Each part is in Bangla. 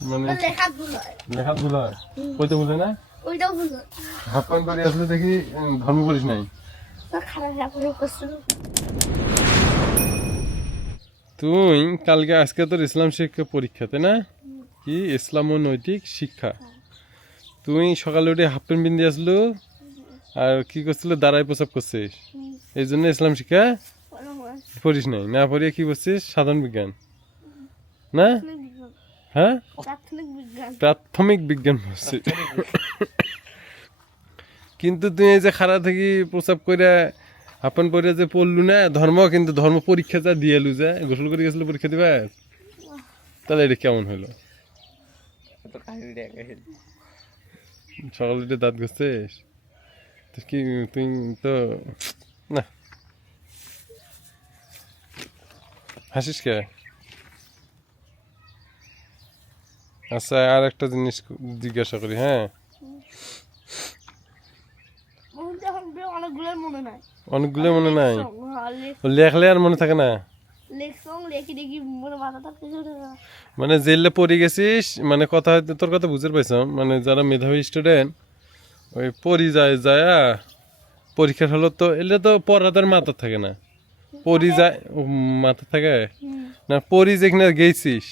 মানে লেখাগুলো ওইটা বুঝে না, হাফ প্যান্ট পরে আসলে দেখি ধর্ম পড়িস নাই। তুই কালকে আজকে তোর ইসলাম শিক্ষা পরীক্ষাতে না, কি ইসলাম ও নৈতিক শিক্ষা, তুই সকালে উঠে হাফ প্যান্ট পিন্দি আসলো আর কি করছিল, দাঁড়ায় প্রসাব করছিস, এই জন্য ইসলাম শিক্ষা পড়িস নাই। না পড়িয়ে কি করছিস, সাধারণ বিজ্ঞান না, হ্যাঁ প্রাথমিক বিজ্ঞান পড়ছিস। কিন্তু তুই এই যে খাড়া থেকে প্রসাব করে হাফ প্যান্ট পরে যে পড়লু না, ধর্ম কিন্তু ধর্ম পরীক্ষা যা দিয়ে এলু, যে গোসল করে গেছিল পরীক্ষা দিবা, তাহলে এটা কেমন হইলো? সকালে উঠে দাঁত ঘষছিস কি তুই? তো না হাসিস কে? আচ্ছা, আর একটা জিনিস জিজ্ঞাসা করি, হ্যাঁ অনেকগুলো মনে নাই, লেখলে আর মনে থাকে না, মানে জেলে পড়ে গেছিস, মানে কথা হয়তো তোর কথা বুঝতে পারছ, মানে যারা মেধাবী স্টুডেন্ট ওই পড়ি যায় যায় পরীক্ষার হলো, তো এলে তো পড়া তোর মাথা থাকে না, পড়ি যায় মাথা থাকে না, পড়ি যেখানে গেছিস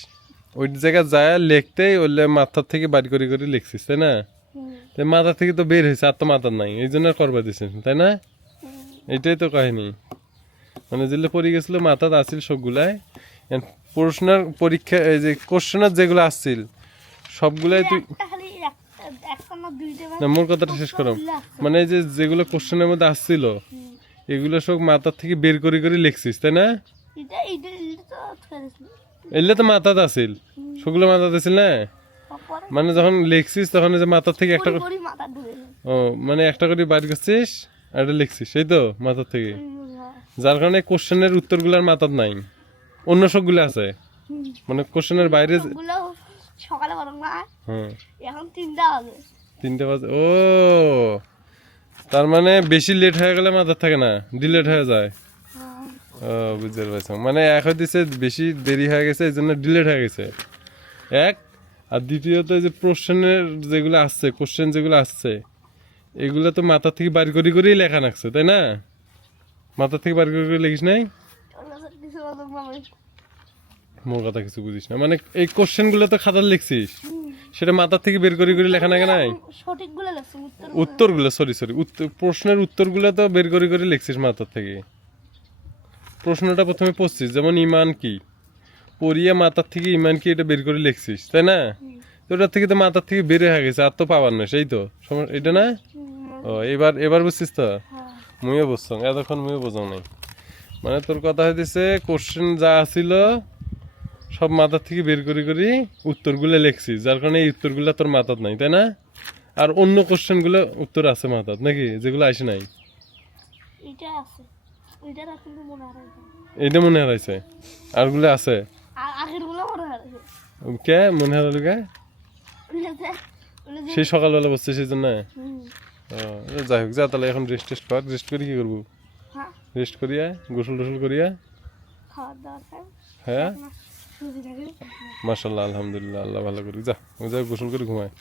ওই জায়গায় যায় লিখতেই ওলে মাথার থেকে বাড়ি করে করে লিখছিস, তাই না? মাথা থেকে তো বের হয়েছে, আর তো মাথার নাই, এই জন্য করবা দিচ্ছিস, তাই না? এইটাই তো কাহিনী, মানে যেগুলো পড়ে গেছিল মাথাত আসছিল সবগুলাই, প্রশ্নের পরীক্ষা এই যে কোশ্চেনের যেগুলো আসছিল সবগুলাই তুই না, মোর কথাটা শেষ করো, মানে এই যে যেগুলো কোশ্চেনের মধ্যে আসছিল এগুলো সব মাথার থেকে বের করে করে লিখছিস, তাই না? এলে তো মাথাত আসিল, সবগুলো মাথাত আসিল না, মানে যখন লিখছিস তখন যে মাথার থেকে একটা ও মানে একটা করে বাড়ি করছিস আর এটা লিখছিস, এই তো মাথার থেকে, যার কারণে কোশ্চেনের উত্তরগুলোর মাথার নাই, অন্য সবগুলো আছে, মানে কোশ্চেনের বাইরে। হ্যাঁ তিনটা বাজে, ও তার মানে বেশি লেট হয়ে গেলে মাথার থাকে না, ডিলেট হয়ে যায়। ও বুঝতে পারছি, মানে এক হইতেছে বেশি দেরি হয়ে গেছে এই জন্য ডিলেট হয়ে গেছে এক, আর দ্বিতীয়ত যে প্রশ্নের যেগুলো আসছে, কোশ্চেন যেগুলো আসছে এগুলো তো মাথা থেকে বাড়ি করে করেই লেখা রাখছে, তাই না? মাথা থেকে বাড়ি করে করে লিখিস নাই, মোর কথা কিছু বুঝিস না, মানে এই কোশ্চেন গুলো তো খাতার লিখছিস, সেটা মাথা থেকে বের করে করে লেখা নাকি নাই, উত্তরগুলো সরি প্রশ্নের উত্তরগুলো তো বের করে করে লিখছিস মাথার থেকে। প্রশ্নটা প্রথমে পড়ছিস, যেমন ইমান কি, পড়িয়া মাথার থেকে ইমান কি এটা বের করে লিখছিস, তাই না? তো ওটার থেকে তো মাথার থেকে বের হয়ে গেছে, আর তো পাবার না, সেই তো এটা না। ও এবার এবার বুঝছিস তো, মুইও বুঝছাম, এতক্ষণ মুইও বোঝাও নাই, মানে তোর কথা হইতেছে কোশ্চেন যা ছিল সব মাথার থেকে বের করে করি উত্তরগুলো লিখছিস, যার কারণে এই উত্তরগুলো তোর মাথার নাই, তাই না? আর অন্য কোশ্চেন গুলো উত্তর আছে মাথার নাকি, যেগুলো আসে নাই এইটা মনে হারাইছে, আর গুলো আছে কে মনে হারালো কে? সেই সকালবেলা বসছে সেই জন্য। যাই হোক, যা তাহলে এখন রেস্ট টেস্ট কর, রেস্ট করে কি করবো, রেস্ট করিয়া গোসল টোসল করিয়া, হ্যাঁ মাশাল্লাহ আলহামদুলিল্লাহ, আল্লাহ ভালো করি, যা যা গোসল করে ঘুমায়।